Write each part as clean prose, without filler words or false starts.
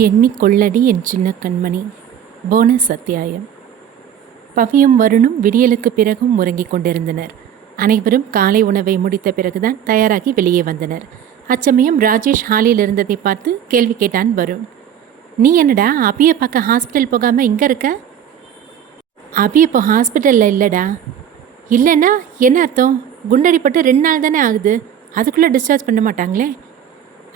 எண்ணிக்கொள்ளடி என் சின்ன கண்மணி. போனஸ் அத்தியாயம். பவியும் வருணும் விடியலுக்கு பிறகும் உறங்கிக் கொண்டிருந்தனர். அனைவரும் காலை உணவை முடித்த பிறகுதான் தயாராகி வெளியே வந்தனர். அச்சமயம் ராஜேஷ் ஹாலில் இருந்ததை பார்த்து கேள்வி கேட்டான் வருண். நீ என்னடா அபியை பார்க்க ஹாஸ்பிட்டல் போகாமல் இங்கே இருக்க? அபி இப்போ ஹாஸ்பிட்டலில் இல்லைடா. இல்லைன்னா என்ன அர்த்தம்? குண்டடிப்பட்டு 2 நாள் தானே ஆகுது, அதுக்குள்ளே டிஸ்சார்ஜ் பண்ண மாட்டாங்களே?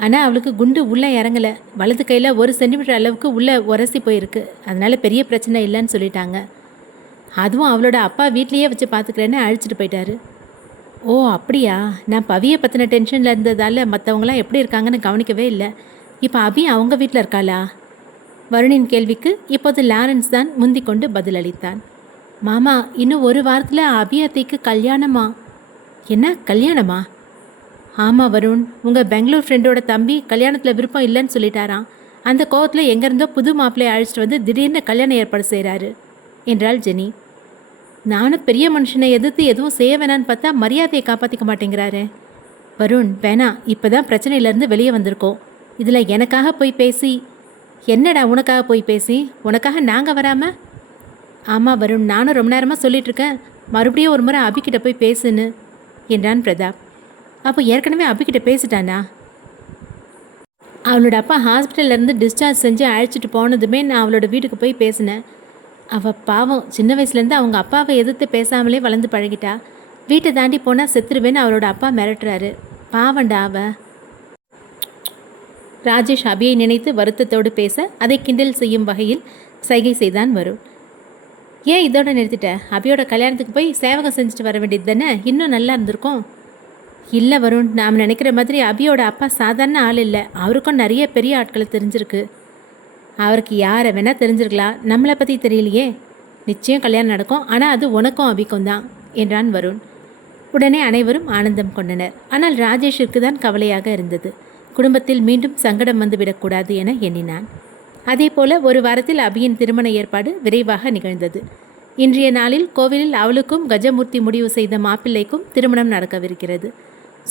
ஆனால் அவளுக்கு குண்டு உள்ளே இறங்கலை. வலது கையில் 1 சென்டிமீட்டர் அளவுக்கு உள்ளே உரசி போயிருக்கு. அதனால் பெரிய பிரச்சனை இல்லைன்னு சொல்லிட்டாங்க. அதுவும் அவளோட அப்பா வீட்லேயே வச்சு பார்த்துக்கிறேன்னு அழைச்சிட்டு போயிட்டாரு. ஓ அப்படியா? நான் பவியை பற்றின டென்ஷனில் இருந்ததால் மற்றவங்களாம் எப்படி இருக்காங்கன்னு கவனிக்கவே இல்லை. இப்போ அபி அவங்க வீட்டில் இருக்காளா? வருணின் கேள்விக்கு இப்போது லாரன்ஸ் தான் முந்திக் கொண்டு பதிலளித்தான். மாமா, இன்னும் 1 வாரத்தில் அபி அத்தைக்கு கல்யாணமா? என்ன கல்யாணமா? ஆமாம் வருண், உங்கள் பெங்களூர் ஃப்ரெண்டோட தம்பி கல்யாணத்தில் விருப்பம் இல்லைன்னு சொல்லிட்டாராம். அந்த கோவத்தில் எங்கேருந்தோ புது மாப்பிள்ளையை அழைச்சிட்டு வந்து திடீர்னு கல்யாணம் ஏற்பாடு செய்கிறாரு என்றாள் ஜெனி. நானும் பெரிய மனுஷனை எதிர்த்து எதுவும் செய்ய வேணான்னு பார்த்தா மரியாதையை காப்பாற்றிக்க மாட்டேங்கிறாரு. வருண் வேணாம், இப்போ தான் பிரச்சனையிலேருந்து வெளியே வந்திருக்கோம். இதில் எனக்காக போய் பேசி என்னடா உனக்காக போய் பேசி? உனக்காக நாங்கள் வராமல்? ஆமாம் வருண், நானும் ரொம்ப நேரமாக சொல்லிகிட்ருக்கேன், மறுபடியும் ஒரு முறை அபிக்கிட்ட போய் பேசுன்னு என்றான் பிரதாப். அப்போ ஏற்கனவே அபிக்கிட்ட பேசிட்டானா? அவளோட அப்பா ஹாஸ்பிட்டல்லேருந்து டிஸ்சார்ஜ் செஞ்சு அழைச்சிட்டு போனதுமே நான் அவளோட வீட்டுக்கு போய் பேசினேன். அவள் பாவம், சின்ன வயசுலேருந்து அவங்க அப்பாவை எதிர்த்து பேசாமலே வளர்ந்து பழகிட்டா. வீட்டை தாண்டி போனால் செத்துருவேன்னு அவளோட அப்பா மிரட்டுறாரு. பாவண்டா அவ. ராஜேஷ் அபியை நினைத்து வருத்தத்தோடு பேச அதை கிண்டல் செய்யும் வகையில் சைகை செய்தான் வரும். ஏன் இதோட நிறுத்திட்ட? அபியோட கல்யாணத்துக்கு போய் சேவகம் செஞ்சுட்டு வர வேண்டியது தானே, இன்னும் நல்லா இருந்திருக்கும். இல்லை வருண், நாம் நினைக்கிற மாதிரி அபியோட அப்பா சாதாரண ஆள் இல்லை. அவருக்கும் நிறைய பெரிய ஆட்களை தெரிஞ்சிருக்கு. அவருக்கு யாரை வேணால் தெரிஞ்சிருக்கலாம், நம்மளை பற்றி தெரியலையே. நிச்சயம் கல்யாணம் நடக்கும், ஆனால் அது உனக்கும் அபிக்கும் தான் என்றான் வருண். உடனே அனைவரும் ஆனந்தம் கொண்டனர். ஆனால் ராஜேஷிற்கு தான் கவலையாக இருந்தது. குடும்பத்தில் மீண்டும் சங்கடம் வந்துவிடக்கூடாது என எண்ணினான். அதே போல 1 வாரத்தில் அபியின் திருமண ஏற்பாடு விரைவாக நிகழ்ந்தது. இன்றைய நாளில் கோவிலில் அவளுக்கும் கஜமூர்த்தி முடிவு செய்த மாப்பிள்ளைக்கும் திருமணம் நடக்கவிருக்கிறது.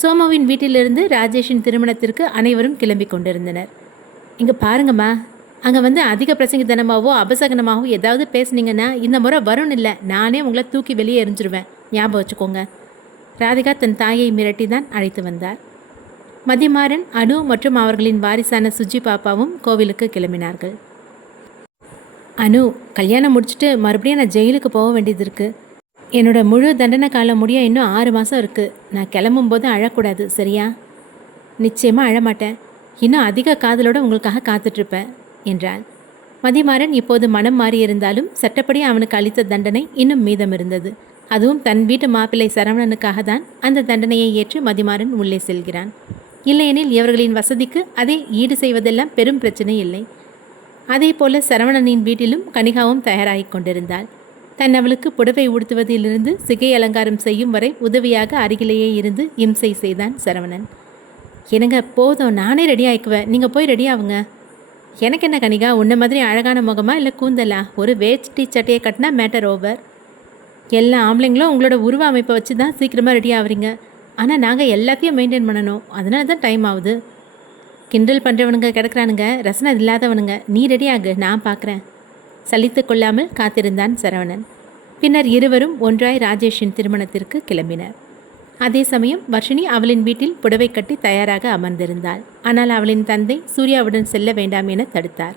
சோமுவின் வீட்டிலிருந்து ராஜேஷின் திருமணத்திற்கு அனைவரும் கிளம்பி கொண்டிருந்தனர். இங்கே பாருங்கம்மா, அங்கே வந்து அதிக பிரசங்கித்தனமாகவோ அபசகனமாகவோ ஏதாவது பேசுனீங்கன்னா இந்த முறை வருண் இல்லை, நானே உங்களை தூக்கி வெளியே எரிஞ்சிருவேன், ஞாபகம் வச்சுக்கோங்க. ராதிகா தன் தாயை மிரட்டி தான் அழைத்து வந்தார். மதிமாறன், அனு மற்றும் அவர்களின் வாரிசான சுஜி பாப்பாவும் கோவிலுக்கு கிளம்பினார்கள். அனு, கல்யாணம் முடிச்சுட்டு மறுபடியும் நான் ஜெயிலுக்கு போக வேண்டியது இருக்குது. என்னோட முழு தண்டனை காலம் முடிய இன்னும் 6 மாதம் இருக்குது. நான் கிளம்பும்போது அழக்கூடாது, சரியா? நிச்சயமாக அழமாட்டேன். இன்னும் அதிக காதலோடு உங்களுக்காக காத்துட்ருப்பேன் என்றான். மதிமாறன் இப்போது மனம் மாறியிருந்தாலும் சட்டப்படி அவனுக்கு அளித்த தண்டனை இன்னும் மீதம் இருந்தது. அதுவும் தன் வீட்டு மாப்பிள்ளை சரவணனுக்காக தான் அந்த தண்டனையை ஏற்று மதிமாறன் உள்ளே செல்கிறான். இல்லையெனில் இவர்களின் வசதிக்கு அதை ஈடு செய்வதெல்லாம் பெரும் பிரச்சனை இல்லை. அதே போல சரவணனின் வீட்டிலும் கனிகாவும் தயாராகி கொண்டிருந்தாள். தன் அவளுக்கு புடவை உடுத்துவதிலிருந்து சிகை அலங்காரம் செய்யும் வரை உதவியாக அருகிலேயே இருந்து இம்சை செய்தான் சரவணன். என்னங்க போதும், நானே ரெடி ஆகிக்குவேன், நீங்கள் போய் ரெடி ஆகுங்க. எனக்கு என்ன கனிகா, உன்ன மாதிரி அழகான முகமா இல்லை கூந்தலா? ஒரு வேஷ்டி சட்டையை கட்டினா மேட்டர் ஓவர். எல்லா ஆம்பளைங்களும் உங்களோட உருவ அமைப்பை வச்சு தான் சீக்கிரமாக ரெடி ஆகுறீங்க. ஆனால் நாங்கள் எல்லாத்தையும் மெயின்டைன் பண்ணணும், அதனால தான் டைம் ஆகுது. கிண்டல் பண்ணுறவனுங்க கிடக்கிறானுங்க, ரசனை இல்லாதவனுங்க. நீ ரெடி ஆகு, நான் பார்க்குறேன். சலித்து கொள்ளாமல் காத்திருந்தான் சரவணன். பின்னர் இருவரும் ஒன்றாய் ராஜேஷின் திருமணத்திற்கு கிளம்பினர். அதே சமயம் வர்ஷினி அவளின் வீட்டில் புடவை கட்டி தயாராக அமர்ந்திருந்தாள். ஆனால் அவளின் தந்தை சூர்யாவுடன் செல்ல வேண்டாம் என தடுத்தார்.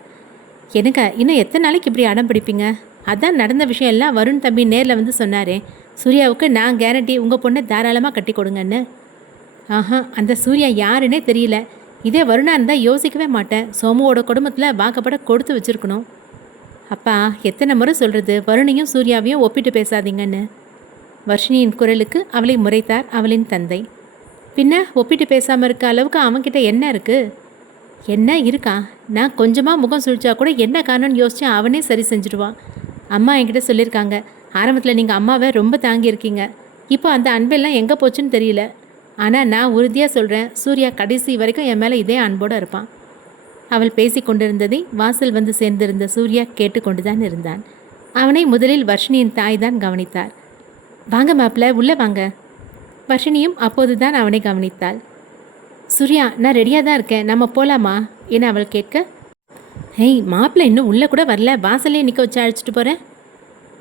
எனக்கு இன்னும் எத்தனை நாளைக்கு இப்படி அடம் பிடிப்பீங்க? அதான் நடந்த விஷயம் எல்லாம் வருண் தம்பி நேரில் வந்து சொன்னாரே. சூர்யாவுக்கு நான் கேரண்டி உங்கள் பொண்ணை தாராளமாக கட்டி கொடுங்கன்னு. ஆஹா, அந்த சூர்யா யாருன்னே தெரியல. இதே வருணா இருந்தால் யோசிக்கவே மாட்டேன். சோமுவோட குடும்பத்தில் வாக்கப்பட கொடுத்து வச்சுருக்கணும். அப்பா, எத்தனை முறை சொல்கிறது, வருணையும் சூர்யாவையும் ஒப்பிட்டு பேசாதீங்கன்னு. வர்ஷினியின் குரலுக்கு அவளை முறைத்தார் அவளின் தந்தை. பின்ன ஒப்பிட்டு பேசாமல் இருக்க அளவுக்கு அவன்கிட்ட என்ன இருக்குது? என்ன இருக்கா? நான் கொஞ்சமாக முகம் சுழிச்சா கூட என்ன காரணம்னு யோசிச்சு அவனே சரி செஞ்சுடுவான். அம்மா என்கிட்ட சொல்லியிருக்காங்க, ஆரம்பத்தில் நீங்கள் அம்மாவை ரொம்ப தாங்கியிருக்கீங்க, இப்போ அந்த அன்பெல்லாம் எங்கே போச்சுன்னு தெரியல. ஆனால் நான் உறுதியாக சொல்கிறேன், சூர்யா கடைசி வரைக்கும் என் மேலே இதே அன்போடு இருப்பான். அவள் பேசி கொண்டிருந்ததை வாசல் வந்து சேர்ந்திருந்த சூர்யா கேட்டுக்கொண்டுதான் இருந்தான். அவனை முதலில் வர்ஷினியின் தாய் தான் கவனித்தார். வாங்க மாப்பிள்ள, உள்ளே வாங்க. வர்ஷினியும் அப்போதுதான் அவனை கவனித்தாள். சூர்யா, நான் ரெடியாக தான் இருக்கேன், நம்ம போகலாமா என அவள் கேட்க, ஹேய், மாப்பிள்ளை இன்னும் உள்ளே கூட வரல, வாசல்லே நிற்க வச்சு அழைச்சிட்டு போகிறேன்.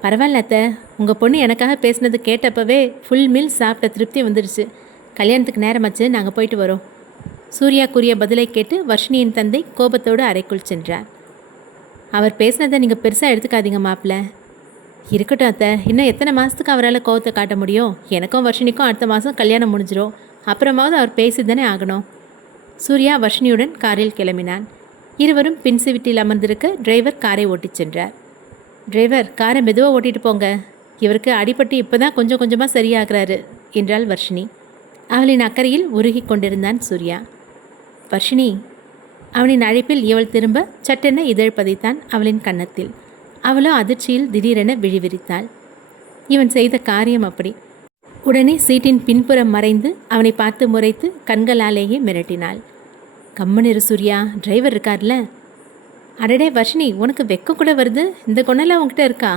பரவாயில்ல அத்தை, உங்கள் பொண்ணு எனக்காக பேசினது கேட்டப்பவே ஃபுல் மீல் சாப்பிட்ட திருப்தி வந்துடுச்சு. கல்யாணத்துக்கு நேரமாச்சு, நாங்கள் போயிட்டு வரோம். சூர்யா கூறிய பதிலை கேட்டு வர்ஷினியின் தந்தை கோபத்தோடு அறைக்குள் சென்றார். அவர் பேசினதை நீங்கள் பெருசாக எடுத்துக்காதீங்க மாப்பிள்ளை. இருக்கட்டும் அத்தை, இன்னும் எத்தனை மாதத்துக்கு அவரால் கோபத்தை காட்ட முடியும்? எனக்கும் வர்ஷினிக்கும் அடுத்த மாதம் கல்யாணம் முடிஞ்சிடும். அப்புறமாவது அவர் பேசி தானே ஆகணும். சூர்யா வர்ஷினியுடன் காரில் கிளம்பினான். இருவரும் பின் சீட்டில் அமர்ந்திருக்க டிரைவர் காரை ஓட்டிச் சென்றார். டிரைவர், காரை மெதுவாக ஓட்டிட்டு போங்க. இவருக்கு அடிபட்டு இப்போ தான் கொஞ்சம் கொஞ்சமாக சரியாகிறாரு என்றாள் வர்ஷினி. அவளின் அக்கறையில் உருகி கொண்டிருந்தான் சூர்யா. வர்ஷினி, அவனின் அழைப்பில் இவள் திரும்ப சட்டென இதழ் பதித்தான் அவளின் கன்னத்தில். அவளோ அதிர்ச்சியில் திடீரென விழிவிரித்தாள். இவன் செய்த காரியம் அப்படி. உடனே சீட்டின் பின்புறம் மறைந்து அவனை பார்த்து முறைத்து கண்களாலேயே மிரட்டினாள். கம்மனிரு சூர்யா, டிரைவர் இருக்கார்ல. அடடே வர்ஷினி, உனக்கு வெக்கம் கூட வருது. இந்த குணம்லாம் உன்கிட்ட இருக்கா?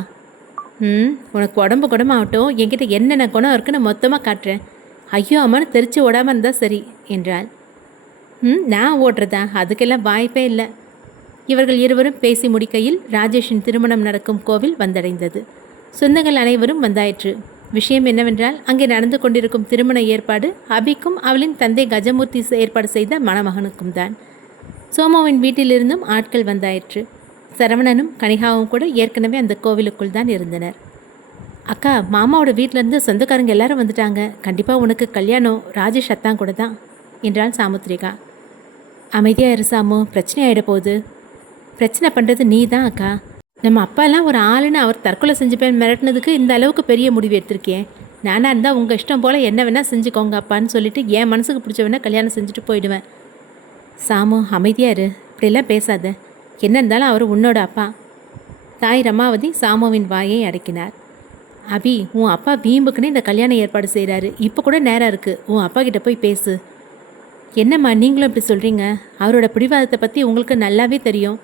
உனக்கு உடம்பு குணமாகட்டும், என்கிட்ட என்னென்ன குணம் இருக்குன்னு மொத்தமாக காட்டுறேன். ஐயோ அம்மானு தெரிச்சு ஓடாமல் இருந்தால் சரி என்றாள். நான் ஓடுறதா? அதுக்கெல்லாம் வாய்ப்பே இல்லை. இவர்கள் இருவரும் பேசி முடிக்கையில் ராஜேஷின் திருமணம் நடக்கும் கோவில் வந்தடைந்தது. சொந்தங்கள் அனைவரும் வந்தாயிற்று. விஷயம் என்னவென்றால், அங்கே நடந்து கொண்டிருக்கும் திருமண ஏற்பாடு அபிக்கும் அவளின் தந்தை கஜமூர்த்தி ஏற்பாடு செய்த மணமகனுக்கும் தான். சோமுவின் வீட்டிலிருந்தும் ஆட்கள் வந்தாயிற்று. சரவணனும் கனிகாவும் கூட ஏற்கனவே அந்த கோவிலுக்குள் தான் இருந்தனர். அக்கா, மாமாவோட வீட்டிலேருந்து சொந்தக்காரங்க எல்லாரும் வந்துட்டாங்க. கண்டிப்பாக உனக்கு கல்யாணம் ராஜேஷ் அத்தான் கூட தான் என்றாள் சாமுத்ரிகா. அமைதியாக இரு சாமு, பிரச்சனை ஆகிட போகுது. பிரச்சனை பண்ணுறது நீ தான் அக்கா. நம்ம அப்பாலாம் ஒரு ஆளுன்னு அவர் தற்கொலை செஞ்சுப்பேன் மிரட்டினதுக்கு இந்த அளவுக்கு பெரிய முடிவு எடுத்திருக்கேன். நானாக இருந்தால் உங்கள் இஷ்டம் போல் என்ன வேணால் செஞ்சுக்கோங்க அப்பான்னு சொல்லிட்டு என் மனசுக்கு பிடிச்ச வேணால் கல்யாணம் செஞ்சுட்டு போயிடுவேன். சாமு, அமைதியாக இரு, இப்படிலாம் பேசாத. என்ன இருந்தாலும் அவர் உன்னோட அப்பா. தாய் ரமாவதி சாமுவின் வாயை அடக்கினார். அபி, உன் அப்பா வீம்புக்குன்னு இந்த கல்யாணம் ஏற்பாடு செய்கிறாரு. இப்போ கூட நேரம் இருக்குது, உன் அப்பா கிட்ட போய் பேசு. என்னம்மா நீங்களும் இப்படி சொல்கிறீங்க? அவரோட பிடிவாதத்தை பற்றி உங்களுக்கு நல்லாவே தெரியும்.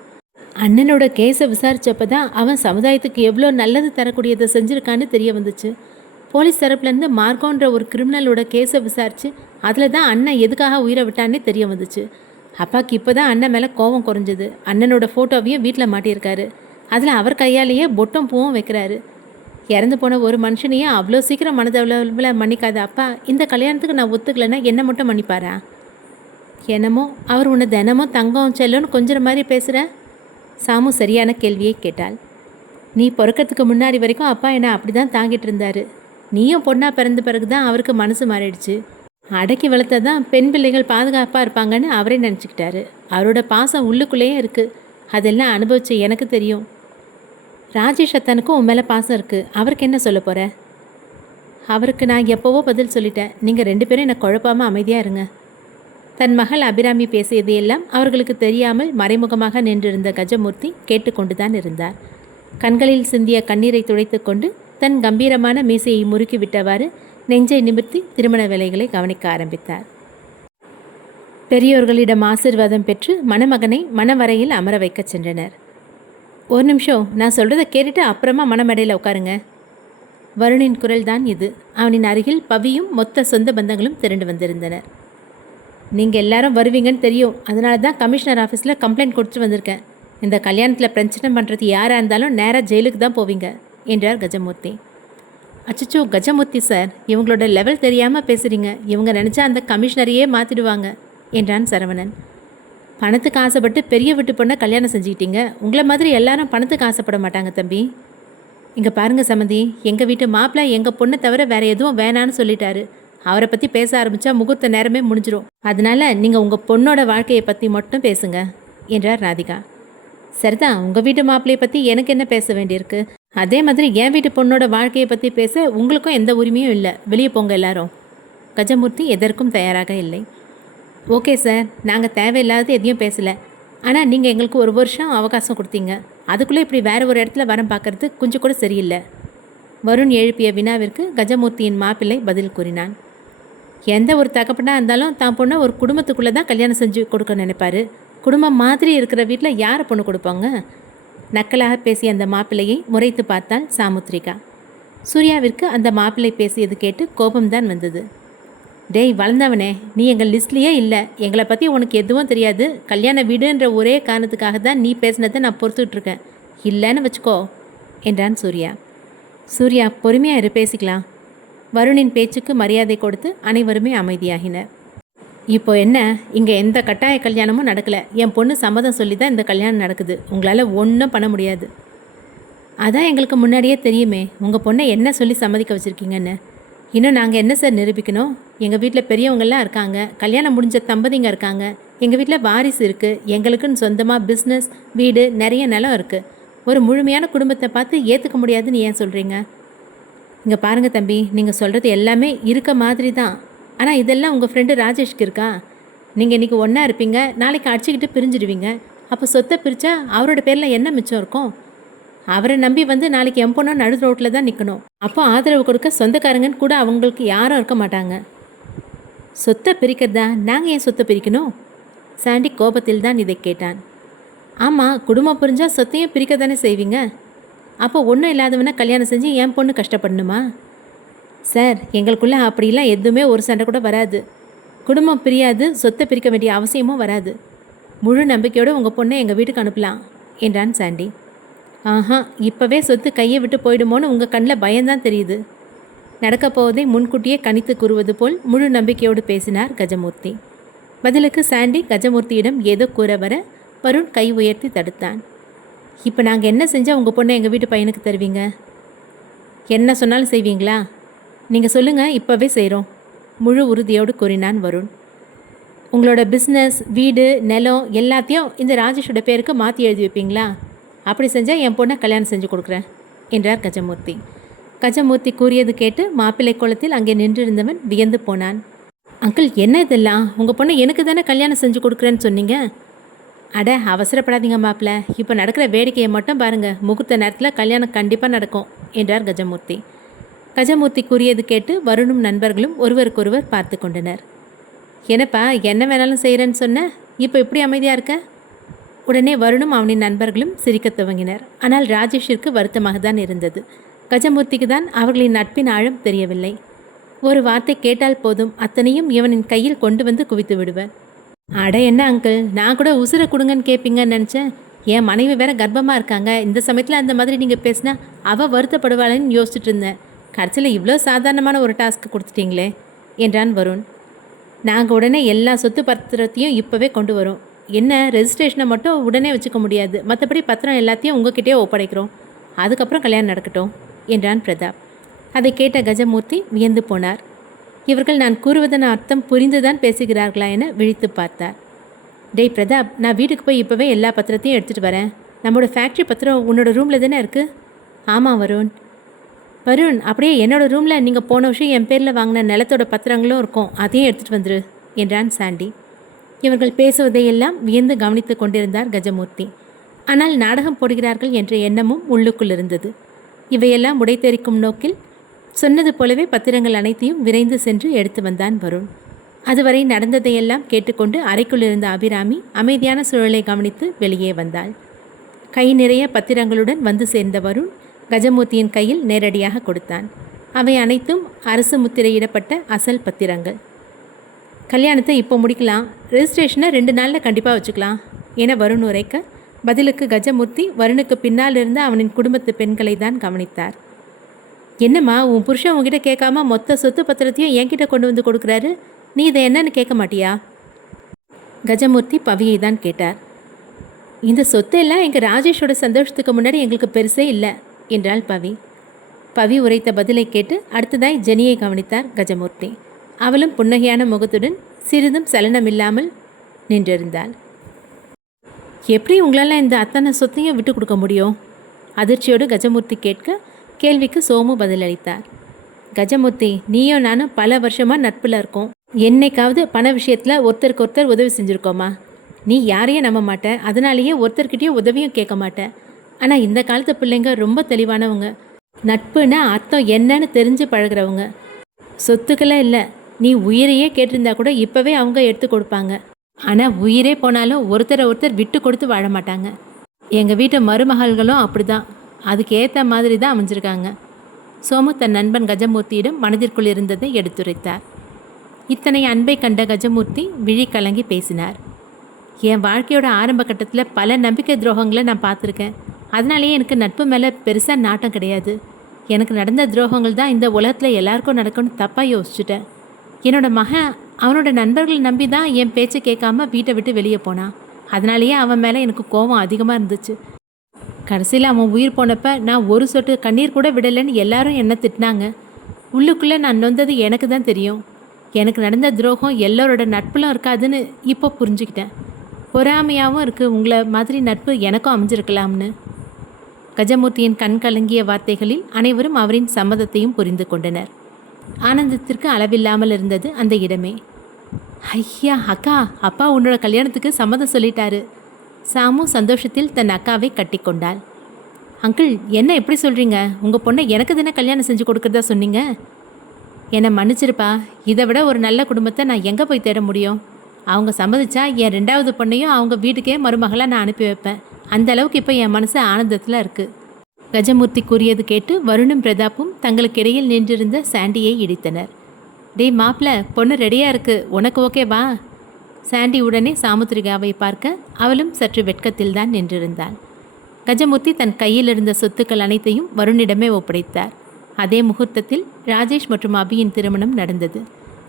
அண்ணனோட கேஸை விசாரித்தப்போ தான் அவன் சமுதாயத்துக்கு எவ்வளோ நல்லது தரக்கூடியதை செஞ்சுருக்கான்னு தெரிய வந்துச்சு. போலீஸ் தரப்புலேருந்து மார்க்கோன்ற ஒரு கிரிமினலோட கேஸை விசாரித்து அதில் தான் அண்ணன் எதுக்காக உயிரை விட்டான்னே தெரிய வந்துச்சு. அப்பாவுக்கு இப்போ தான் அண்ணன் மேலே கோபம் குறைஞ்சது. அண்ணனோட ஃபோட்டோவையும் வீட்டில் மாட்டியிருக்காரு. அதில் அவர் கையாலேயே பொட்டும் பூவும் வைக்கிறாரு. இறந்து போன ஒரு மனுஷனையே அவ்வளோ சீக்கிரம் மனதளவில் மன்னிக்காத அப்பா இந்த கல்யாணத்துக்கு நான் ஒத்துக்கலைன்னா என்ன மட்டும் மன்னிப்பாரா? என்னமோ அவர் உன்னை தினமும் தங்கம் செல்லோன்னு கொஞ்சம் மாதிரி பேசுகிற. சாமு சரியான கேள்வியை கேட்டாள். நீ பிறக்கிறதுக்கு முன்னாடி வரைக்கும் அப்பா என்னை அப்படி தான் தாங்கிட்டு இருந்தார். நீயும் பொண்ணாக பிறந்த பிறகு தான் அவருக்கு மனசு மாறிடுச்சு. அடக்கி வளர்த்ததான் பெண் பிள்ளைகள் பாதுகாப்பாக இருப்பாங்கன்னு அவரே நினச்சிக்கிட்டாரு. அவரோட பாசம் உள்ளுக்குள்ளேயே இருக்குது. அதெல்லாம் அனுபவிச்சு எனக்கு தெரியும். ராஜேஷ் அத்தனுக்கும் உன் மேலே பாசம் இருக்குது. அவருக்கு என்ன சொல்ல போகிற? அவருக்கு நான் எப்போவோ பதில் சொல்லிட்டேன். நீங்கள் 2 பேரும் என்னை குழப்பாமல் அமைதியாக இருங்க. தன் மகள் அபிராமி பேசியதையெல்லாம் அவர்களுக்கு தெரியாமல் மறைமுகமாக நின்றிருந்த கஜமூர்த்தி கேட்டுக்கொண்டுதான் இருந்தார். கண்களில் சிந்திய கண்ணீரை துடைத்து கொண்டு தன் கம்பீரமான மீசையை முறுக்கிவிட்டவாறு நெஞ்சை நிமிர்த்தி திருமண வேலைகளை கவனிக்க ஆரம்பித்தார். பெரியோர்களிடம் ஆசீர்வாதம் பெற்று மணமகனை மணவரையில் அமர வைக்க சென்றனர். ஒரு நிமிஷம், நான் சொல்கிறத கேட்டுட்டு அப்புறமா மணமேடையில் உட்காருங்க. வருணின் குரல் தான் இது. அவனின் அருகில் பவியும் மொத்த சொந்த பந்தங்களும் திரண்டு வந்திருந்தனர். நீங்கள் எல்லாரும் வருவீங்கன்னு தெரியும், அதனால தான் கமிஷனர் ஆஃபீஸில் கம்ப்ளைண்ட் கொடுத்துட்டு வந்திருக்கேன். இந்த கல்யாணத்தில் பிரச்சனை பண்ணுறது யாராக இருந்தாலும் நேராக ஜெயிலுக்கு தான் போவீங்க என்றார் கஜமூர்த்தி. அச்சச்சோ கஜமூர்த்தி சார், இவங்களோட லெவல் தெரியாமல் பேசுகிறீங்க. இவங்க நினச்சா அந்த கமிஷனரையே மாற்றிடுவாங்க என்றான் சரவணன். பணத்துக்கு ஆசைப்பட்டு பெரிய வீட்டு பொண்ணை கல்யாணம் செஞ்சுக்கிட்டீங்க. உங்களை மாதிரி எல்லாரும் பணத்துக்கு ஆசைப்பட மாட்டாங்க தம்பி. இங்கே பாருங்கள் சம்மந்தி, எங்கள் வீட்டு மாப்பிள்ளை எங்கள் பொண்ணை தவிர வேறு எதுவும் வேணான்னு சொல்லிட்டாரு. அவரை பற்றி பேச ஆரம்பித்தா முகூர்த்த நேரமே முடிஞ்சிடும். அதனால் நீங்கள் உங்கள் பொண்ணோட வாழ்க்கையை பற்றி மட்டும் பேசுங்க என்றார் ராதிகா. சரிதான், உங்கள் வீட்டு மாப்பிள்ளையை பற்றி எனக்கு என்ன பேச வேண்டியிருக்கு? அதே மாதிரி என் வீட்டு பொண்ணோட வாழ்க்கையை பற்றி பேச உங்களுக்கும் எந்த உரிமையும் இல்லை. வெளியே போங்க எல்லாரும். கஜமூர்த்தி எதற்கும் தயாராக இல்லை. ஓகே சார், நாங்கள் தேவையில்லாதது எதையும் பேசலை. ஆனால் நீங்கள் எங்களுக்கு 1 வருஷம் அவகாசம் கொடுத்தீங்க. அதுக்குள்ளே இப்படி வேறு ஒரு இடத்துல வரம் பார்க்கறது கொஞ்சம் கூட சரியில்லை. வருண் எழுப்பிய வினாவிற்கு கஜமூர்த்தியின் மாப்பிள்ளை பதில் கூறினான். எந்த ஒரு தகப்பனாக இருந்தாலும் தான் பொண்ணை ஒரு குடும்பத்துக்குள்ளே தான் கல்யாணம் செஞ்சு கொடுக்க நினைப்பாரு. குடும்பம் மாதிரி இருக்கிற வீட்டில் யாரை பொண்ணு கொடுப்பாங்க? நக்கலாக பேசிய அந்த மாப்பிள்ளையை முறைத்து பார்த்தாள் சாமுத்ரிகா. சூர்யாவிற்கு அந்த மாப்பிள்ளை பேசியது கேட்டு கோபம்தான் வந்தது. டேய் வளர்ந்தவனே, நீ எங்கள் லிஸ்ட்லேயே இல்லை. எங்களை பற்றி உனக்கு எதுவும் தெரியாது. கல்யாண வீடுன்ற ஒரே காரணத்துக்காக தான் நீ பேசினதை நான் பொறுத்துட்ருக்கேன். இல்லைன்னு வச்சுக்கோ என்றான் சூர்யா. சூர்யா, பொறுமையாக இரு, பேசிக்கலாம். வருணின் பேச்சுக்கு மரியாதை கொடுத்து அனைவருமே அமைதியாகினர். இப்போ என்ன, இங்கே எந்த கட்டாய கல்யாணமும் நடக்கலை. என் பொண்ணு சம்மதம் சொல்லி தான் இந்த கல்யாணம் நடக்குது. உங்களால் ஒன்றும் பண்ண முடியாது. அதான் எங்களுக்கு முன்னாடியே தெரியுமே, உங்கள் பொண்ணை என்ன சொல்லி சம்மதிக்க வச்சுருக்கீங்கன்னு. இன்னும் நாங்கள் என்ன சார் நிரூபிக்கணும்? எங்கள் வீட்டில் பெரியவங்கள்லாம் இருக்காங்க, கல்யாணம் முடிஞ்ச தம்பதிங்க இருக்காங்க, எங்கள் வீட்டில் வாரிசு இருக்குது, எங்களுக்குன்னு சொந்தமாக பிஸ்னஸ், வீடு, நிறைய நிலம் இருக்குது. ஒரு முழுமையான குடும்பத்தை பார்த்து ஏற்றுக்க முடியாதுன்னு ஏன் சொல்கிறீங்க? இங்கே பாருங்கள் தம்பி, நீங்கள் சொல்கிறது எல்லாமே இருக்க மாதிரி தான். ஆனால் இதெல்லாம் உங்கள் ஃப்ரெண்டு ராஜேஷ்க்கு இருக்கா? நீங்கள் இன்றைக்கி ஒன்றா இருப்பீங்க, நாளைக்கு அடிச்சுக்கிட்டு பிரிஞ்சிடுவீங்க. அப்போ சொத்தை பிரித்தா அவரோட பேரில் என்ன மிச்சம் இருக்கும்? அவரை நம்பி வந்து நாளைக்கு என் பொண்ணோ நடு ரோட்டில் தான் நிற்கணும். அப்போ ஆதரவு கொடுக்க சொந்தக்காரங்கன்னு கூட அவங்களுக்கு யாரும் இருக்க மாட்டாங்க. சொத்தை பிரிக்கிறதா? நாங்கள் ஏன் சொத்தை பிரிக்கணும்? சாண்டி கோபத்தில் தான் இதை கேட்டான். ஆமாம், குடும்பம் புரிஞ்சால் சொத்தையும் பிரிக்க தானே செய்வீங்க. அப்போ ஒன்றும் இல்லாதவனா கல்யாணம் செஞ்சு என் பொண்ணு கஷ்டப்படணுமா? சார், எங்களுக்குள்ளே அப்படிலாம் எதுவுமே ஒரு சண்டை கூட வராது. குடும்பம் பிரியாது, சொத்தை பிரிக்க வேண்டிய அவசியமும் வராது. முழு நம்பிக்கையோடு உங்கள் பொண்ணை எங்கள் வீட்டுக்கு அனுப்பலாம் என்றான் சாண்டி. ஆஹா, இப்போவே சொத்து கையை விட்டு போயிடுமோன்னு உங்கள் கண்ணில் பயம்தான் தெரியுது. நடக்கப் போவதை முன்கூட்டியே கணித்து கூறுவது போல் முழு நம்பிக்கையோடு பேசினார் கஜமூர்த்தி. பதிலுக்கு சாண்டி கஜமூர்த்தியிடம் ஏதோ கூற வர வருண் கை உயர்த்தி தடுத்தான். இப்போ நாங்கள் என்ன செஞ்சால் உங்கள் பொண்ணை எங்கள் வீட்டு பையனுக்கு தருவீங்க? என்ன சொன்னாலும் செய்வீங்களா? நீங்கள் சொல்லுங்கள், இப்போவே செய்கிறோம் முழு உறுதியோடு கூறினான் வருண். உங்களோட பிஸ்னஸ், வீடு, நிலம் எல்லாத்தையும் இந்த ராஜேஷோட பேருக்கு மாற்றி எழுதி வைப்பீங்களா? அப்படி செஞ்சால் என் பொண்ணை கல்யாணம் செஞ்சு கொடுக்குறேன் என்றார் கஜமூர்த்தி. கஜமூர்த்தி கூறியது கேட்டு மாப்பிள்ளை கோலத்தில் அங்கே நின்றிருந்தவன் வியந்து போனான். அங்கிள், என்ன இதெல்லாம்? உங்கள் பொண்ணை எனக்கு தானே கல்யாணம் செஞ்சு கொடுக்குறேன்னு சொன்னீங்க. அட, அவசரப்படாதீங்க மாப்பிள்ள, இப்போ நடக்கிற வேடிக்கையை மட்டும் பாருங்கள். முகூர்த்த நேரத்தில் கல்யாணம் கண்டிப்பாக நடக்கும் என்றார் கஜமூர்த்தி. கஜமூர்த்தி கூறியது கேட்டு வருணும் நண்பர்களும் ஒருவருக்கொருவர் பார்த்து கொண்டனர். என்னப்பா, என்ன வேணாலும் செய்கிறேன்னு சொன்ன, இப்போ இப்படி அமைதியாக இருக்க? உடனே வருணும் அவனின் நண்பர்களும் சிரிக்க துவங்கினர். ஆனால் ராஜேஷிற்கு வருத்தமாக தான் இருந்தது. கஜமூர்த்திக்கு தான் அவர்களின் நட்பின் ஆழம் தெரியவில்லை. ஒரு வார்த்தை கேட்டால் போதும், அத்தனையும் இவனின் கையில் கொண்டு வந்து குவித்து விடுவர். அட என்ன அங்கிள், நான் கூட உசுரை கொடுங்கன்னு கேட்பீங்கன்னு நினச்சேன். என் மனைவி வேற கர்ப்பமாக இருக்காங்க. இந்த சமயத்தில் அந்த மாதிரி நீங்கள் பேசினா அவள் வருத்தப்படுவாளன்னு யோசிச்சுட்டு இருந்தேன். கடைசியில் இவ்வளோ சாதாரணமான ஒரு டாஸ்க்கு கொடுத்துட்டீங்களே என்றான் வருண். நாங்கள் உடனே எல்லா சொத்து பத்திரத்தையும் இப்போவே கொண்டு வரோம். என்ன, ரெஜிஸ்ட்ரேஷனை மட்டும் உடனே வச்சுக்க முடியாது, மற்றபடி பத்திரம் எல்லாத்தையும் உங்ககிட்டே ஒப்படைக்கிறோம். அதுக்கப்புறம் கல்யாணம் நடக்கட்டும் என்றான் பிரதாப். அதை கேட்ட கஜமூர்த்தி வியந்து போனார். இவர்கள் நான் கூறுவதன் அர்த்தம் புரிந்துதான் பேசுகிறார்களா என விழித்து பார்த்தார். டேய் பிரதாப், நான் வீட்டுக்கு போய் இப்போவே எல்லா பத்திரத்தையும் எடுத்துகிட்டு வரேன். நம்மளோட ஃபேக்ட்ரி பத்திரம் உன்னோட ரூமில் தானே இருக்குது? ஆமாம் வருண். வருண், அப்படியே என்னோடய ரூமில் நீங்கள் போன வருஷம் என் பேரில் வாங்கின நிலத்தோட பத்திரங்களும் இருக்கும், அதையும் எடுத்துகிட்டு வந்துரு என்றான் சாண்டி. இவர்கள் பேசுவதையெல்லாம் வியந்து கவனித்து கொண்டிருந்தார் கஜமூர்த்தி. ஆனால் நாடகம் போடுகிறார்கள் என்ற எண்ணமும் உள்ளுக்குள் இருந்தது. இவையெல்லாம் உடைத்தெறிக்கும் நோக்கில் சொன்னது போலவே பத்திரங்கள் அனைத்தையும் விரைந்து சென்று எடுத்து வந்தான் வருண். அதுவரை நடந்ததையெல்லாம் கேட்டுக்கொண்டு அறைக்குள் இருந்த அபிராமி அமைதியான சூழலை கவனித்து வெளியே வந்தாள். கை நிறைய பத்திரங்களுடன் வந்து சேர்ந்த வருண் கஜமூர்த்தியின் கையில் நேரடியாக கொடுத்தான். அவை அனைத்தும் அரசு முத்திரையிடப்பட்ட அசல் பத்திரங்கள். கல்யாணத்தை இப்போ முடிக்கலாம், ரெஜிஸ்ட்ரேஷனை 2 நாளில் கண்டிப்பாக வச்சுக்கலாம் என வருண் உரைக்க, பதிலுக்கு கஜமூர்த்தி வருணுக்கு பின்னால் இருந்த அவனின் குடும்பத்து பெண்களை தான் கவனித்தார். என்னம்மா, உன் புருஷன் உங்ககிட்ட கேட்காம மொத்த சொத்து பத்திரத்தையும் என்கிட்ட கொண்டு வந்து கொடுக்குறாரு, நீ இதை என்னன்னு கேட்க மாட்டியா? கஜமூர்த்தி பவியை தான் கேட்டார். இந்த சொத்தெல்லாம் எங்கள் ராஜேஷோட சந்தோஷத்துக்கு முன்னாடி எங்களுக்கு பெருசே இல்லை என்றாள் பவி. பவி உரைத்த பதிலை கேட்டு அடுத்ததாய் ஜெனியை கவனித்தார் கஜமூர்த்தி. அவளும் புன்னகையான முகத்துடன் சிறிதும் சலனமில்லாமல் நின்றிருந்தாள். எப்படி உங்களால் இந்த அத்தனை சொத்தையும் விட்டு கொடுக்க முடியும்? அதிர்ச்சியோடு கஜமூர்த்தி கேட்க, கேள்விக்கு சோமு பதிலளித்தார். கஜமூர்த்தி, நீயும் நானும் பல வருஷமாக நட்பில் இருக்கோம். என்னைக்காவது பண விஷயத்தில் ஒருத்தருக்கு ஒருத்தர் உதவி செஞ்சுருக்கோமா? நீ யாரையும் நம்ப மாட்ட, அதனாலேயே ஒருத்தர்கிட்டையும் உதவியும் கேட்க மாட்டேன். ஆனால் இந்த காலத்து பிள்ளைங்க ரொம்ப தெளிவானவங்க. நட்புன்னா அர்த்தம் என்னன்னு தெரிஞ்சு பழகிறவங்க. சொத்துக்கெல்லாம் இல்லை, நீ உயிரையே கேட்டிருந்தா கூட இப்போவே அவங்க எடுத்து கொடுப்பாங்க. ஆனால் உயிரே போனாலும் ஒருத்தரை ஒருத்தர் விட்டு கொடுத்து வாழ மாட்டாங்க. எங்கள் வீட்டு மருமகள்களும் அப்படி தான், அதுக்கு ஏற்ற மாதிரி தான் அமைஞ்சிருக்காங்க. சோமு தன் நண்பன் கஜமூர்த்தியிடம் மனதிற்குள் இருந்ததை எடுத்துரைத்தார். இத்தனை அன்பை கண்ட கஜமூர்த்தி விழி கலங்கி பேசினார். என் வாழ்க்கையோட ஆரம்ப கட்டத்தில் பல நம்பிக்கை துரோகங்களை நான் பார்த்துருக்கேன். அதனாலேயே எனக்கு நட்பு மேலே பெருசாக நாட்டம் கிடையாது. எனக்கு நடந்த துரோகங்கள் தான் இந்த உலகத்தில் எல்லாருக்கும் நடக்கும்னு தப்பாக யோசிச்சுட்டேன். என்னோட மகன் அவனோட நண்பர்களை நம்பி தான் என் பேச்சை கேட்காம வீட்டை விட்டு வெளியே போனான். அதனாலேயே அவன் மேலே எனக்கு கோபம் அதிகமாக இருந்துச்சு. கடைசியில் அவன் உயிர் போனப்போ நான் ஒரு சொட்டு கண்ணீர் கூட விடலைன்னு எல்லாரும் என்னை திட்டினாங்க. உள்ளுக்குள்ளே நான் நொந்தது எனக்கு தான் தெரியும். எனக்கு நடந்த துரோகம் எல்லோரோட நட்புலாம் இருக்காதுன்னு இப்போ புரிஞ்சுக்கிட்டேன். பொறாமையாகவும் இருக்குது, உங்களை மாதிரி நட்பு எனக்கும் அமைஞ்சிருக்கலாம்னு. கஜமூர்த்தியின் கண் கலங்கிய வார்த்தைகளில் அனைவரும் அவரின் சம்மதத்தையும் புரிந்து கொண்டனர். ஆனந்தத்திற்கு அளவில்லாமல் இருந்தது அந்த இடமே. ஐயா, அக்கா, அப்பா உன்னோட கல்யாணத்துக்கு சம்மதம் சொல்லிட்டாரு. சாமு சந்தோஷத்தில் தன் அக்காவை கட்டி கொண்டாள். அங்கிள், என்ன எப்படி சொல்கிறீங்க? உங்கள் பொண்ணை எனக்கு தானே கல்யாணம் செஞ்சு கொடுக்குறதா சொன்னீங்க. என்னை மன்னிச்சிருப்பா. இதை விட ஒரு நல்ல குடும்பத்தை நான் எங்கே போய் தேட முடியும்? அவங்க சம்மதிச்சா என் 2வது பொண்ணையும் அவங்க வீட்டுக்கே மருமகளாக நான் அனுப்பி வைப்பேன். அந்த அளவுக்கு இப்போ என் மனசு ஆனந்தத்தில் இருக்குது. கஜமூர்த்தி கூறியது கேட்டு வருணும் பிரதாப்பும் தங்களுக்கு இடையில் நின்றிருந்த சாண்டியை இடித்தனர். டேய் மாப்பிள்ள, பொண்ணு ரெடியாக இருக்குது, உனக்கு ஓகேவா? சாண்டி உடனே சாமுத்திரிகாவை பார்க்க அவளும் சற்று வெட்கத்தில் தான் நின்றிருந்தாள். கஜமூர்த்தி தன் கையில் இருந்த சொத்துக்கள் அனைத்தையும் வருணிடமே ஒப்படைத்தார். அதே முகூர்த்தத்தில் ராஜேஷ் மற்றும் அபியின் திருமணம் நடந்தது.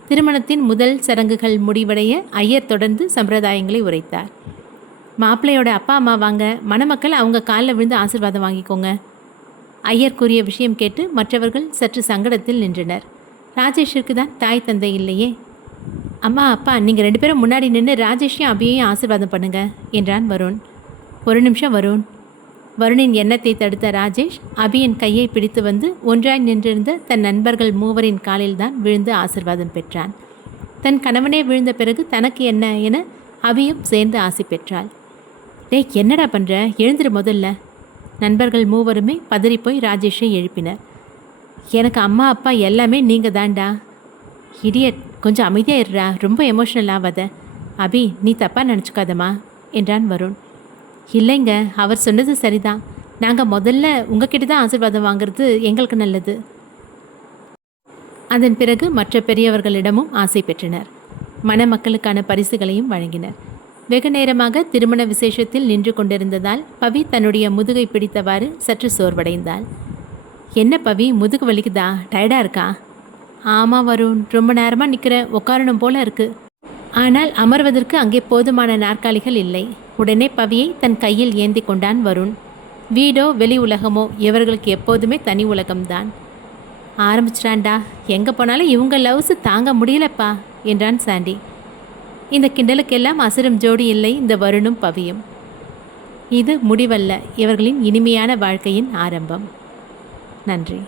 திருமணத்தின் முதல் சடங்குகள் முடிவடைய ஐயர் தொடர்ந்து சம்பிரதாயங்களை உரைத்தார். மாப்பிள்ளையோட அப்பா அம்மா வாங்க, மணமக்கள் அவங்க காலில் விழுந்து ஆசீர்வாதம் வாங்கிக்கோங்க. ஐயர் கூறிய விஷயம் கேட்டு மற்றவர்கள் சற்று சங்கடத்தில் நின்றனர். ராஜேஷிற்கு தான் தாய் தந்தை இல்லையே. அம்மா அப்பா, நீங்கள் 2 பேரும் முன்னாடி நின்று ராஜேஷையும் அபியையும் ஆசீர்வாதம் பண்ணுங்க என்றான் வருண். ஒரு நிமிஷம் வருண். வருணின் எண்ணத்தை தடுத்த ராஜேஷ் அபியின் கையை பிடித்து வந்து ஒன்றாய் நின்றிருந்த தன் நண்பர்கள் 3வரின் காலில்தான் விழுந்து ஆசீர்வாதம் பெற்றான். தன் கணவனே விழுந்த பிறகு தனக்கு என்ன என அபியும் சேர்ந்து ஆசை பெற்றாள். டேய், என்னடா பண்ணுற? எழுந்துரு முதல்ல. நண்பர்கள் 3வருமே பதறிப்போய் ராஜேஷை எழுப்பினர். எனக்கு அம்மா அப்பா எல்லாமே நீங்கள் தான்டா. இடியட், கொஞ்சம் அமைதியாக இருறா, ரொம்ப எமோஷ்னல் ஆகாத. அபி, நீ தப்பாக நினச்சிக்காதம்மா என்றான் வருண். இல்லைங்க, அவர் சொன்னது சரிதான். நாங்கள் முதல்ல உங்ககிட்ட தான் ஆசீர்வாதம் வாங்கிறது எங்களுக்கு நல்லது. அதன் பிறகு மற்ற பெரியவர்களிடமும் ஆசை பெற்றனர். மணமக்களுக்கான பரிசுகளையும் வழங்கினர். வெகு நேரமாக திருமண விசேஷத்தில் நின்று கொண்டிருந்ததால் பவி தன்னுடைய முதுகை பிடித்தவாறு சற்று சோர்வடைந்தாள். என்ன பவி, முதுகு வலிக்குதா? டயர்டாக இருக்கா? ஆமாம் வருண், ரொம்ப நேரமாக நிற்கிறேன், உட்காரணும் போல இருக்குது. ஆனால் அமர்வதற்கு அங்கே போதுமான நாற்காலிகள் இல்லை. உடனே பவியை தன் கையில் ஏந்தி கொண்டான் வருண். வீடோ வெளி உலகமோ இவர்களுக்கு எப்போதுமே தனி உலகம்தான். ஆரம்பிச்சிட்டான்டா, எங்கே போனாலும் இவங்க லவ்ஸு தாங்க முடியலப்பா என்றான் சாண்டி. இந்த கிண்டலுக்கெல்லாம் அசரும் ஜோடி இல்லை இந்த வருணும் பவியும். இது முடிவல்ல, இவர்களின் இனிமையான வாழ்க்கையின் ஆரம்பம். நன்றி.